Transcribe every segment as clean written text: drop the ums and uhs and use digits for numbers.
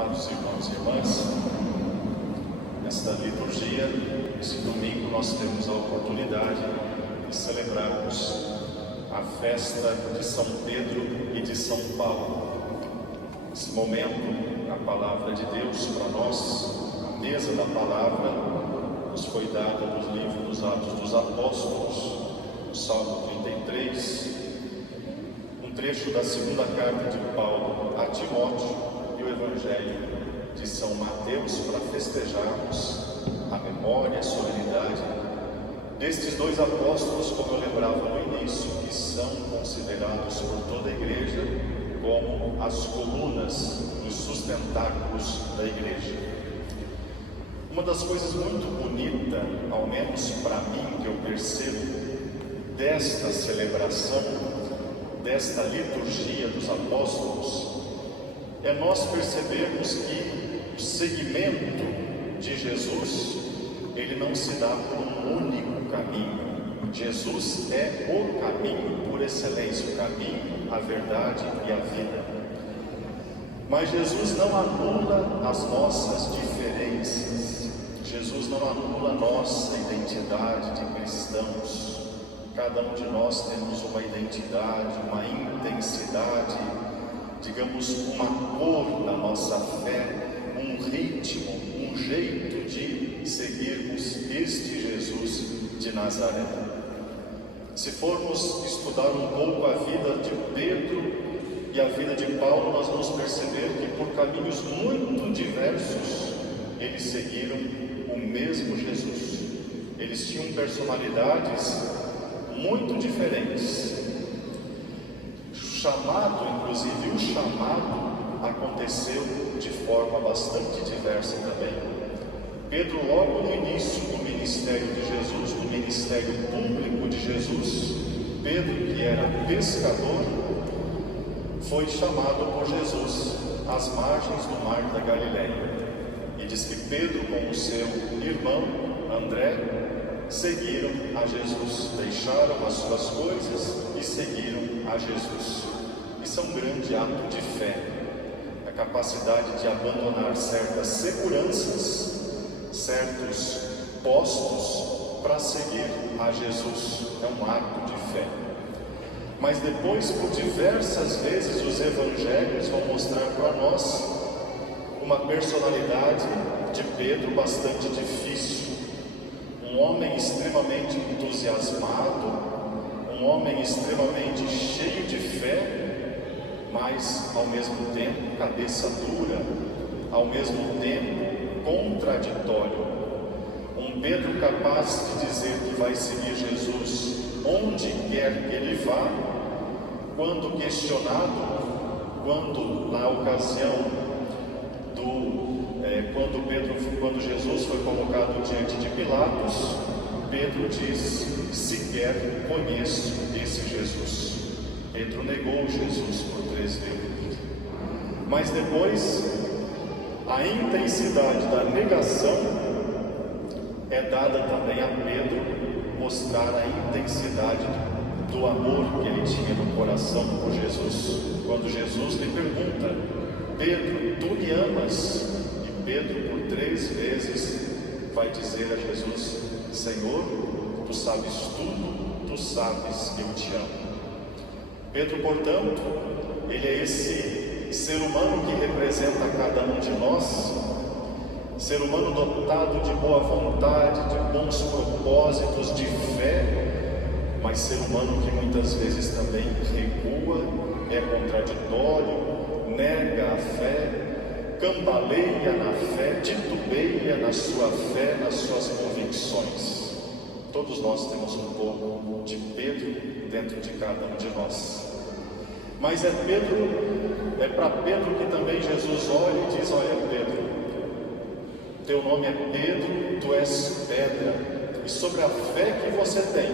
Amados irmãos e irmãs, nesta liturgia, esse domingo, nós temos a oportunidade de celebrarmos a festa de São Pedro e de São Paulo. Nesse momento, a palavra de Deus para nós, a mesa da palavra, nos foi dada no livro dos Atos dos Apóstolos, no Salmo 33, um trecho da segunda carta de Paulo a Timóteo e o Evangelho de São Mateus, para festejarmos a memória, a solenidade destes dois apóstolos, como eu lembrava no início, que são considerados por toda a igreja como as colunas, os sustentáculos da igreja. Uma das coisas muito bonitas, ao menos para mim, que eu percebo desta celebração, desta liturgia dos apóstolos, é nós percebermos que o seguimento de Jesus, ele não se dá por um único caminho. Jesus é o caminho por excelência, o caminho, a verdade e a vida. Mas Jesus não anula as nossas diferenças. Jesus não anula a nossa identidade de cristãos. Cada um de nós temos uma identidade, uma intensidade, digamos, uma cor da nossa fé, um ritmo, um jeito de seguirmos este Jesus de Nazaré. Se formos estudar um pouco a vida de Pedro e a vida de Paulo, nós vamos perceber que por caminhos muito diversos eles seguiram o mesmo Jesus. Eles tinham personalidades muito diferentes. Inclusive o chamado aconteceu de forma bastante diversa também. Pedro, logo no início do ministério de Jesus, do ministério público de Jesus, Pedro, que era pescador, foi chamado por Jesus às margens do mar da Galileia. E diz que Pedro, com o seu irmão André, seguiram a Jesus, deixaram as suas coisas e seguiram a Jesus. Isso é um grande ato de fé, a capacidade de abandonar certas seguranças, certos postos para seguir a Jesus. É um ato de fé. Mas depois, por diversas vezes, os evangelhos vão mostrar para nós uma personalidade de Pedro bastante difícil. Um homem extremamente entusiasmado, um homem extremamente cheio de fé, mas ao mesmo tempo cabeça dura, ao mesmo tempo contraditório. Um Pedro capaz de dizer que vai seguir Jesus onde quer que ele vá, quando questionado, quando na ocasião quando Jesus foi colocado diante de Pilatos, Pedro diz: sequer conheço esse Jesus. Pedro negou Jesus por 3 vezes. Mas depois, a intensidade da negação é dada também a Pedro mostrar a intensidade do amor que ele tinha no coração por Jesus. Quando Jesus lhe pergunta: Pedro, tu me amas? Pedro, por 3 vezes, vai dizer a Jesus: Senhor, tu sabes tudo, tu sabes que eu te amo. Pedro, portanto, ele é esse ser humano que representa cada um de nós, ser humano dotado de boa vontade, de bons propósitos, de fé, mas ser humano que muitas vezes também recua, é contraditório, nega a fé, cambaleia na fé, titubeia na sua fé, nas suas convicções. Todos nós temos um pouco de Pedro dentro de cada um de nós. Mas é para Pedro que também Jesus olha e diz: olha, Pedro, teu nome é Pedro, tu és pedra, e sobre a fé que você tem,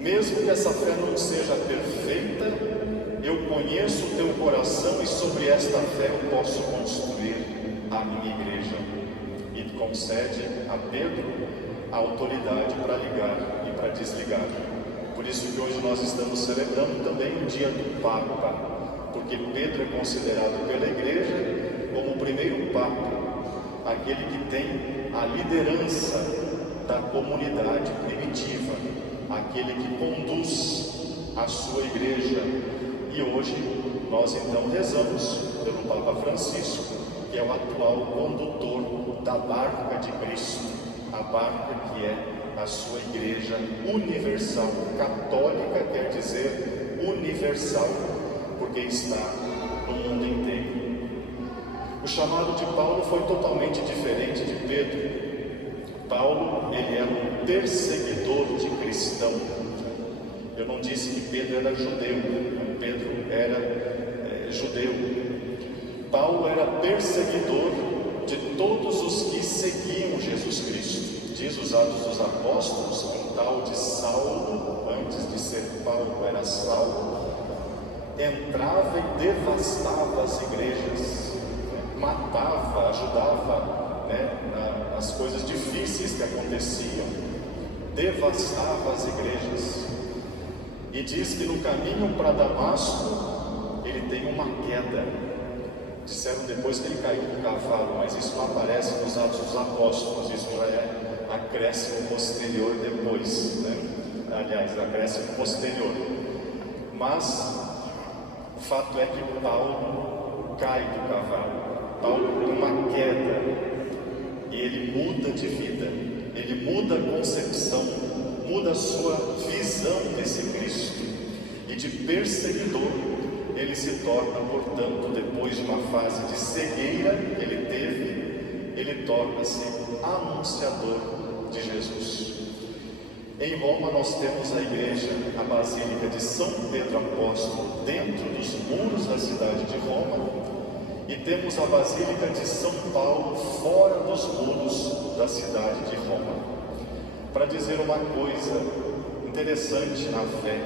mesmo que essa fé não seja perfeita, eu conheço o teu coração e sobre esta fé eu posso construir a minha igreja. E concede a Pedro a autoridade para ligar e para desligar. Por isso que hoje nós estamos celebrando também o dia do Papa, porque Pedro é considerado pela igreja como primeiro Papa, aquele que tem a liderança da comunidade primitiva, aquele que conduz a sua igreja. E hoje nós então rezamos pelo Papa Francisco, que é o atual condutor da barca de Cristo, a barca que é a sua igreja universal. Católica quer dizer universal, porque está no mundo inteiro. O chamado de Paulo foi totalmente diferente de Pedro. Paulo, ele era um perseguidor de cristão. Eu não disse que Pedro era judeu, Pedro era judeu. Paulo era perseguidor de todos os que seguiam Jesus Cristo. Diz os Atos dos Apóstolos, um tal de Saulo, antes de ser Paulo era Saulo, entrava e devastava as igrejas, matava, ajudava nas coisas difíceis que aconteciam, devastava as igrejas. E diz que no caminho para Damasco ele tem uma queda. Disseram depois que ele caiu do cavalo, mas isso não aparece nos Atos dos Apóstolos, isso já é acréscimo posterior depois, aliás, acréscimo posterior. Mas o fato é que Paulo cai do cavalo, Paulo tem uma queda, e ele muda de vida, ele muda a concepção, muda a sua visão desse Cristo, e de perseguidor ele se torna, portanto, depois de uma fase de cegueira que ele teve, ele torna-se anunciador de Jesus. Em Roma nós temos a igreja, a Basílica de São Pedro Apóstolo, dentro dos muros da cidade de Roma, e temos a Basílica de São Paulo, fora dos muros da cidade de Roma. Para dizer uma coisa interessante na fé,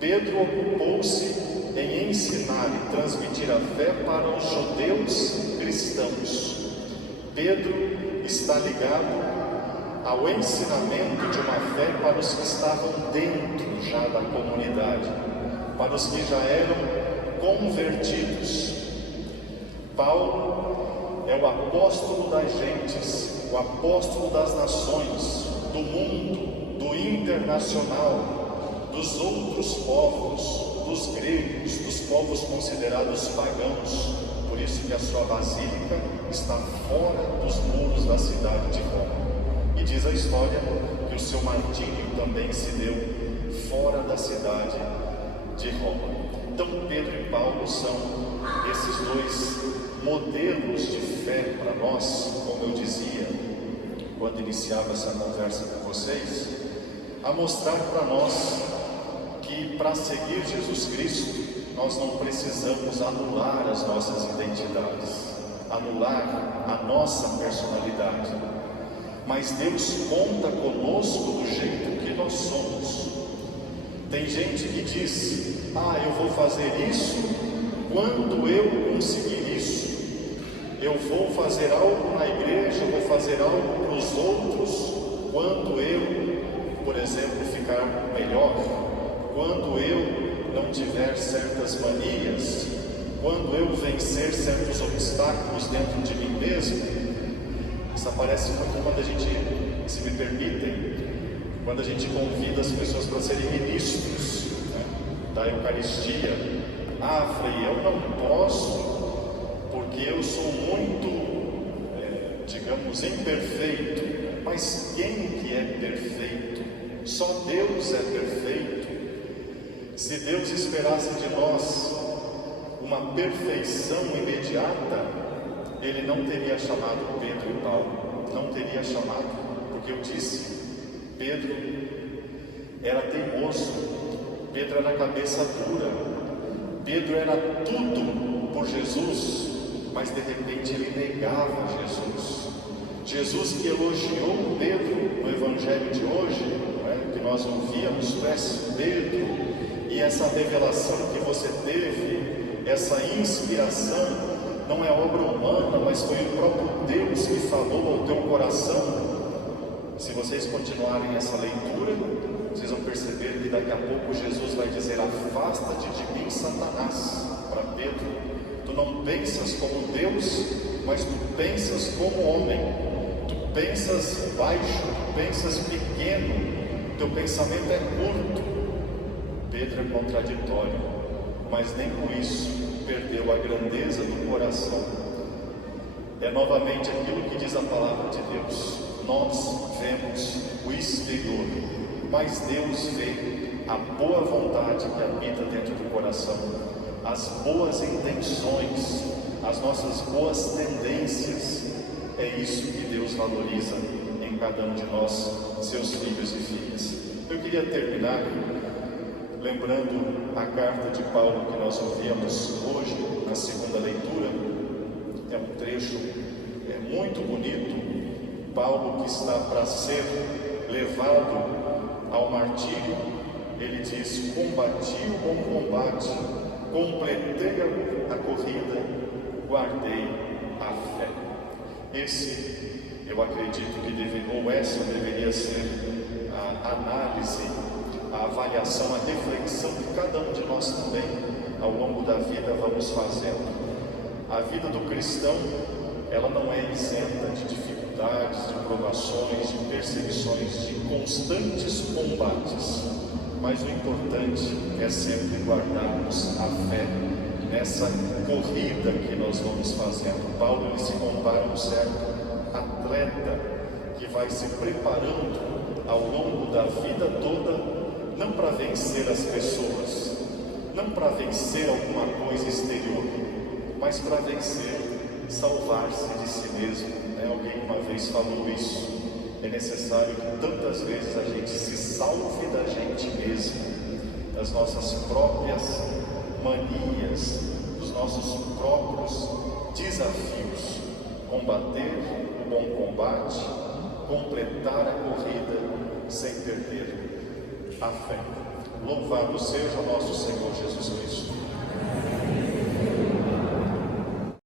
Pedro ocupou-se em ensinar e transmitir a fé para os judeus cristãos. Pedro está ligado ao ensinamento de uma fé para os que estavam dentro já da comunidade, para os que já eram convertidos. Paulo é o apóstolo das gentes, o apóstolo das nações, do mundo, do internacional, dos outros povos, dos gregos, dos povos considerados pagãos. Por isso que a sua basílica está fora dos muros da cidade de Roma. E diz a história que o seu martírio também se deu fora da cidade de Roma. Então Pedro e Paulo são esses dois modelos de fé para nós, como eu dizia quando iniciava essa conversa com vocês, a mostrar para nós que para seguir Jesus Cristo nós não precisamos anular as nossas identidades, anular a nossa personalidade, mas Deus conta conosco do jeito que nós somos. Tem gente que diz: eu vou fazer isso quando eu conseguir isso, eu vou fazer algo na igreja, eu vou fazer algo para os outros quando eu, por exemplo, ficar melhor, quando eu não tiver certas manias, quando eu vencer certos obstáculos dentro de mim mesmo. Isso aparece muito quando a gente, se me permitem, quando a gente convida as pessoas para serem ministros da Eucaristia. Frei, eu não posso porque eu sou muito, digamos, imperfeito. Mas quem que é perfeito? Só Deus é perfeito. Se Deus esperasse de nós uma perfeição imediata, Ele não teria chamado Pedro e Paulo, não teria chamado, porque eu disse, Pedro era teimoso, Pedro era cabeça dura, Pedro era tudo por Jesus, mas de repente ele negava Jesus. Jesus que elogiou Pedro no Evangelho de hoje, que nós ouvíamos, tu és Pedro, e essa revelação que você teve, essa inspiração, não é obra humana, mas foi o próprio Deus que falou ao teu coração. Se vocês continuarem essa leitura, vocês vão perceber que daqui a pouco Jesus vai dizer: afasta-te de mim, Satanás, para Pedro. Tu não pensas como Deus, mas tu pensas como homem. Tu pensas baixo, tu pensas pequeno, teu pensamento é curto. Pedro é contraditório, mas nem por isso perdeu a grandeza do coração. É novamente aquilo que diz a palavra de Deus. Nós vemos o exterior, mas Deus vê a boa vontade que habita dentro do coração, as boas intenções, as nossas boas tendências. É isso que Deus valoriza em cada um de nós, seus filhos e filhas. Eu queria terminar lembrando a carta de Paulo que nós ouvimos hoje na segunda leitura. É um trecho muito bonito. Paulo, que está para ser levado ao martírio, ele diz: combati o bom combate, completei a corrida, guardei a fé. Esse, eu acredito que essa deveria ser a análise, a avaliação, a reflexão que cada um de nós também, ao longo da vida, vamos fazendo. A vida do cristão, ela não é isenta de dificuldades, de provações, de perseguições, de constantes combates. Mas o importante é sempre guardarmos a fé nessa corrida que nós vamos fazendo. Paulo, ele se compara a um certo atleta que vai se preparando ao longo da vida toda, não para vencer as pessoas, não para vencer alguma coisa exterior, mas para vencer, salvar-se de si mesmo. Alguém uma vez falou isso. É necessário que tantas vezes a gente se salve da gente mesmo, das nossas próprias manias, dos nossos próprios desafios. Combater o bom combate, completar a corrida sem perder a fé. Louvado seja o nosso Senhor